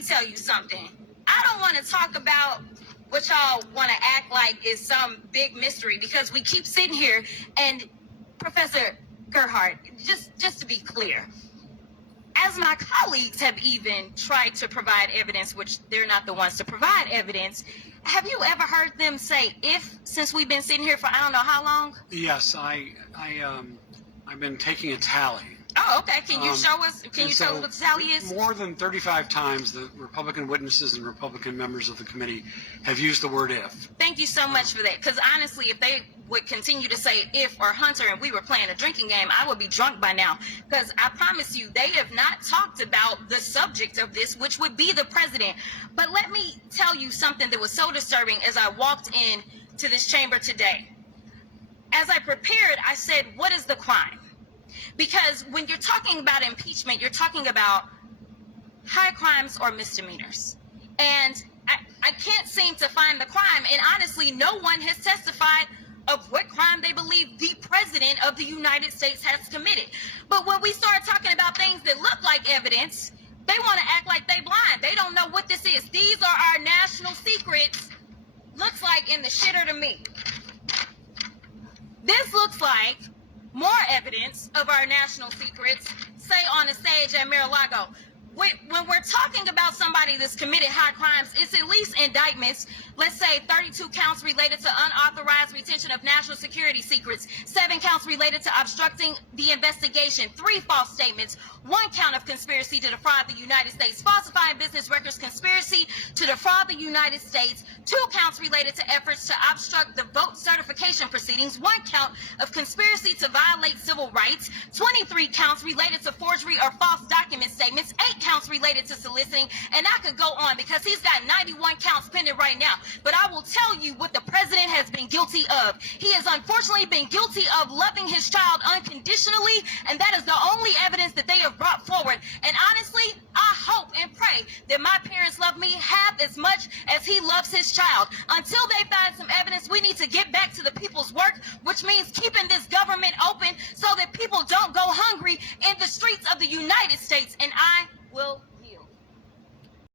me tell you something. I don't want to talk about what y'all want to act like is some big mystery, because we keep sitting here and Professor Gerhardt, just to be clear, as my colleagues have even tried to provide evidence, which they're not the ones to provide evidence, have you ever heard them say "if" since we've been sitting here for I don't know how long? Yes, I've been taking a tally. Oh, okay. Can you show us? Can you tell us what the tally is? More than 35 times the Republican witnesses and Republican members of the committee have used the word "if." Thank you so much for that. Because honestly, if they would continue to say "if" or "Hunter" and we were playing a drinking game, I would be drunk by now. Because I promise you, they have not talked about the subject of this, which would be the president. But let me tell you something that was so disturbing as I walked in to this chamber today. As I prepared, I said, what is the crime? Because when you're talking about impeachment, you're talking about high crimes or misdemeanors. And I can't seem to find the crime. And honestly, no one has testified of what crime they believe the president of the United States has committed. But when we start talking about things that look like evidence, they want to act like they blind. They don't know what this is. These are our national secrets. Looks like in the shitter to me. This looks like more evidence of our national secrets, say on the stage at Mar-a-Lago. When we're talking about somebody that's committed high crimes, it's at least indictments. Let's say 32 counts related to unauthorized retention of national security secrets, 7 counts related to obstructing the investigation, 3 false statements, 1 count of conspiracy to defraud the United States, falsifying business records, conspiracy to defraud the United States, 2 counts related to efforts to obstruct the vote certification proceedings, 1 count of conspiracy to violate civil rights, 23 counts related to forgery or false document statements, 8 counts related to soliciting, and I could go on because he's got 91 counts pending right now. But I will tell you what the president has been guilty of. He has unfortunately been guilty of loving his child unconditionally, and that is the only evidence that they have brought forward. And honestly, I hope and pray that my parents love me half as much as he loves his child. Until they find some evidence, we need to get back to the people's work, which means keeping this government open so that people don't go hungry in the streets of the United States. And I will